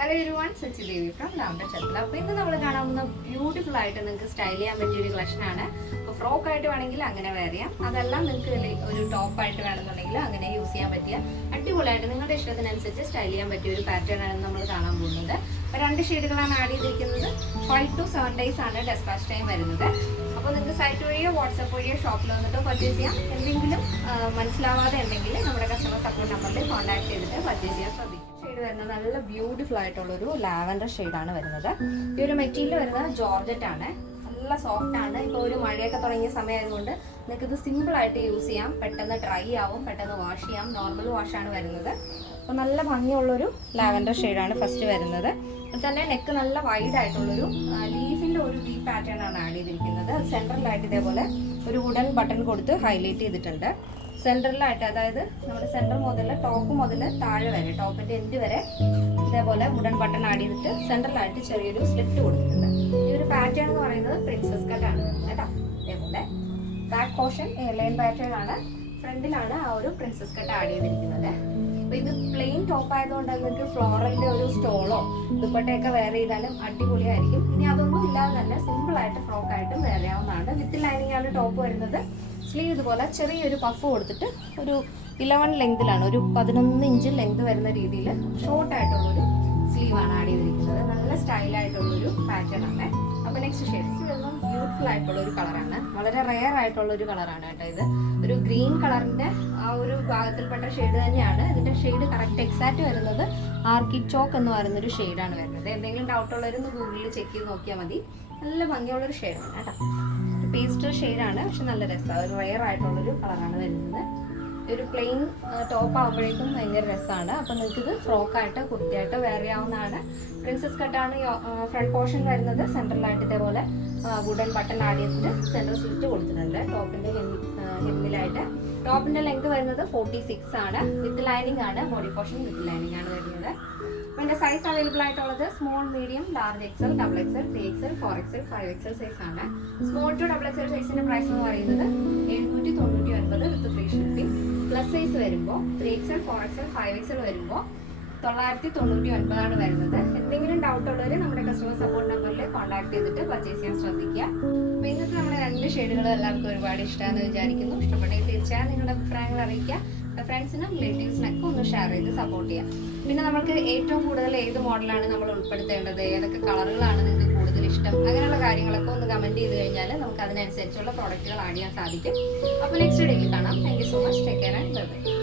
Hello everyone, Sachi Devi from Lavender Chatla. അപ്പോൾ ഇന്ന് നമ്മൾ കാണാൻ പോകുന്ന ബ്യൂട്ടിഫുൾ ആയിട്ട് നിങ്ങൾക്ക് സ്റ്റൈൽ ചെയ്യാൻ പറ്റിയ ഒരു കളക്ഷൻ ആണ്. അപ്പോൾ ഫ്രോക്ക് ആയിട്ട് വേണമെങ്കിൽ അങ്ങനെ വെയർ ചെയ്യാം. അതെല്ലാം നിങ്ങൾക്ക് ഒരു ടോപ്പ് ആയിട്ട് വേണമെന്നുണ്ടെങ്കിൽ അങ്ങനെ യൂസ് ചെയ്യാൻ പറ്റിയ അടിപൊളിയായിട്ട് നിങ്ങളുടെ ഇഷ്ടത്തിനനുസരിച്ച് സ്റ്റൈൽ ചെയ്യാൻ പറ്റിയ ഒരു പാറ്റേൺ ആണ് നമ്മൾ കാണാൻ പോകുന്നത്. അപ്പോൾ 2 ഷെയ്ഡുകളാണ് ആഡ് ചെയ്തിരിക്കുന്നത്. 5 to 7 ഡേയ്സ് ആണ് ഡെസ്പാച്ച് ടൈം വരുന്നത്. അപ്പോൾ നിങ്ങൾക്ക് സൈറ്റ് വഴിയോ വാട്സാപ്പ് വഴിയോ ഷോപ്പിൽ വന്നിട്ട് പർച്ചേസ് ചെയ്യാം. എന്തെങ്കിലും മനസ്സിലാവാതെ ഉണ്ടെങ്കിൽ നമ്മുടെ കസ്റ്റമർ സപ്പോർട്ട് നമ്പറിൽ കോൺടാക്ട് ചെയ്തിട്ട് പർച്ചേസ് ചെയ്യാൻ ശ്രദ്ധിക്കും. ഷെയ്ഡ് വരുന്നത് നല്ല ബ്യൂട്ടിഫുൾ ആയിട്ടുള്ളൊരു ലാവൻഡർ ഷെയ്ഡാണ് വരുന്നത്. ഈ ഒരു മെറ്റീരിയൽ വരുന്നത് ജോർജറ്റ് ആണ്. നല്ല സോഫ്റ്റ് ആണ്. ഇപ്പോൾ ഒരു മഴയൊക്കെ തുടങ്ങിയ സമയമായതുകൊണ്ട് നിങ്ങൾക്ക് ഇത് സിമ്പിളായിട്ട് യൂസ് ചെയ്യാം. പെട്ടെന്ന് ഡ്രൈ ആവും, പെട്ടെന്ന് വാഷ് ചെയ്യാം. നോർമൽ വാഷാണ് വരുന്നത്. അപ്പോൾ നല്ല ഭംഗിയുള്ളൊരു ലാവൻഡർ ഷെയ്ഡാണ് ഫസ്റ്റ് വരുന്നത്. അതുപോലെ തന്നെ നെക്ക് നല്ല വൈഡ് ആയിട്ടുള്ളൊരു ലീഫിൻ്റെ ഒരു വി പാറ്റേൺ ആണ് ആഡ് ചെയ്തിരിക്കുന്നത്. സെൻട്രലായിട്ട് ഇതേപോലെ ഒരു വുഡൻ ബട്ടൺ കൊടുത്ത് ഹൈലൈറ്റ് ചെയ്തിട്ടുണ്ട്. സെൻട്രലായിട്ട്, അതായത് നമ്മുടെ സെൻറ്റർ മുതൽ ടോപ്പ് മുതൽ താഴെ വരെ, ടോപ്പിൻ്റെ എൻഡ് വരെ ഇതേപോലെ വുഡൻ ബട്ടൺ ആഡ് ചെയ്തിട്ട് സെൻട്രലായിട്ട് ചെറിയൊരു സ്ലിറ്റ് കൊടുത്തിട്ടുണ്ട്. ഈ ഒരു പാറ്റേൺ എന്ന് പറയുന്നത് പ്രിൻസസ് കട്ടാണ് കേട്ടോ. ഇതേപോലെ ബാക്ക് പോർഷൻ എയർലൈൻ പാറ്റേൺ ആണ്, ഫ്രണ്ടിലാണ് ആ ഒരു പ്രിൻസസ് കട്ട് ആഡ് ചെയ്തിരിക്കുന്നത്. അപ്പോൾ ഇത് പ്ലെയിൻ ടോപ്പ് ആയതുകൊണ്ട് നിങ്ങൾക്ക് ഫ്ലോറലിൻ്റെ ഒരു സ്റ്റോളോ ദുപ്പട്ടയൊക്കെ വെയർ ചെയ്താലും അടിപൊളിയായിരിക്കും. ഇനി അതൊന്നും ഇല്ലാതെ തന്നെ സിമ്പിളായിട്ട് ഫ്രോക്കായിട്ടും വെയർ ചെയ്യാവുന്നതാണ്. വിത്ത് ലൈനിങ് ആണ് ടോപ്പ് വരുന്നത്. സ്ലീവ് ഇതുപോലെ ചെറിയൊരു പഫ് കൊടുത്തിട്ട് ഒരു 11 ലെങ്തിലാണ്, ഒരു 11 ഇഞ്ച് ലെങ്ത് വരുന്ന രീതിയിൽ ഷോർട്ടായിട്ടുള്ളൊരു സ്ലീവാണ് ആഡ് ചെയ്തിരിക്കുന്നത്. നല്ല സ്റ്റൈലായിട്ടുള്ളൊരു പാറ്റേൺ ആണ്. അപ്പോൾ നെക്സ്റ്റ് ഷെയ്ഡ് വരുന്നത് ബ്യൂട്ടിഫുൾ ആയിട്ടുള്ളൊരു കളറാണ്. വളരെ റെയർ ആയിട്ടുള്ളൊരു കളറാണ് കേട്ടോ. ഇത് ഒരു ഗ്രീൻ കളറിൻ്റെ ആ ഒരു ഭാഗത്തിൽപ്പെട്ട ഷെയ്ഡ് തന്നെയാണ്. ഇതിൻ്റെ ഷെയ്ഡ് കറക്റ്റ് എക്സാക്റ്റ് വരുന്നത് ആർക്കിഡ് ചോക്ക് എന്ന് പറയുന്നൊരു ഷെയ്ഡാണ് വരുന്നത്. എന്തെങ്കിലും ഡൗട്ട് ഉള്ളവരൊന്ന് ഗൂഗിളിൽ ചെക്ക് ചെയ്ത് നോക്കിയാൽ മതി. നല്ല ഭംഗിയുള്ളൊരു ഷെയ്ഡാണ് കേട്ടോ. പേസ്റ്റൽ ഷെയ്ഡാണ്, പക്ഷെ നല്ല രസമാണ്. ഒരു റെയർ ആയിട്ടുള്ളൊരു കളറാണ് വരുന്നത്. ഒരു പ്ലെയിൻ ടോപ്പ് ആകുമ്പോഴേക്കും ഭയങ്കര രസമാണ്. അപ്പോൾ നിങ്ങൾക്കിത് ഫ്രോക്കായിട്ട് കുർത്തിയായിട്ട് വെയർ ചെയ്യാവുന്നതാണ്. പ്രിൻസസ് കട്ടാണ് ഫ്രണ്ട് പോർഷൻ വരുന്നത്. സെൻട്രലായിട്ട് ഇതേപോലെ വുഡൻ ബട്ടൺ ആഡ് ചെയ്തിട്ട് സെൻട്രൽ സ്ലിറ്റ് കൊടുത്തിട്ടുണ്ട്. ടോപ്പിൻ്റെ ഹെമ്മിലായിട്ട് ടോപ്പിൻ്റെ ലെങ്ത് വരുന്നത് 46 ആണ്. വിത്ത് ലൈനിങ് ആണ്. ബോഡി പോർഷൻ വിത്ത് ലൈനിങ് ആണ് വരുന്നത്. അപ്പോൾ എൻ്റെ സൈസ് അവൈലബിൾ ആയിട്ടുള്ളത് small, medium, large XL, double XL, 3XL, 4XL, 5XL size ആണ്. സ്മോൾ ടു ഡബിൾ എക്സൽ സൈസിൻ്റെ പ്രൈസ് എന്ന് പറയുന്നത് 799 with free shipping. Plus size വരുമ്പോൾ 3XL, 4XL, 5XL വരുമ്പോൾ 999 ആണ് വരുന്നത്. എന്തെങ്കിലും ഡൗട്ട് ഉള്ളവർ നമ്മുടെ കസ്റ്റമർ സപ്പോർട്ട് നമ്പറിൽ കോൺടാക്ട് ചെയ്തിട്ട് പർച്ചേസ് ചെയ്യാൻ ശ്രദ്ധിക്കുക. അപ്പോൾ ഇന്നത്തെ നമ്മുടെ 2 ഷെയ്ഡുകൾ എല്ലാവർക്കും ഒരുപാട് ഇഷ്ടമാണെന്ന് വിചാരിക്കുന്നു. ഇഷ്ടപ്പെട്ടെങ്കിൽ തീർച്ചയായും നിങ്ങളുടെ അഭിപ്രായങ്ങൾ അറിയിക്കുക. ഫ്രണ്ട്സിനും റിലേറ്റീവ്സിനൊക്കെ ഒന്ന് ഷെയർ ചെയ്ത് സപ്പോർട്ട് ചെയ്യാം. പിന്നെ നമുക്ക് ഏറ്റവും കൂടുതൽ ഏത് മോഡലാണ് നമ്മൾ ഉൾപ്പെടുത്തേണ്ടത്, ഏതൊക്കെ കളറുകളാണ് നിങ്ങൾക്ക് കൂടുതൽ ഇഷ്ടം, അങ്ങനെയുള്ള കാര്യങ്ങളൊക്കെ ഒന്ന് കമൻറ്റ് ചെയ്ത് കഴിഞ്ഞാൽ നമുക്ക് അതിനനുസരിച്ചുള്ള പ്രോഡക്റ്റുകൾ ആഡ് ചെയ്യാൻ സാധിക്കും. അപ്പോൾ നെക്സ്റ്റ് ഡേയിൽ കാണാം. Thank you so much. Take care and bye bye.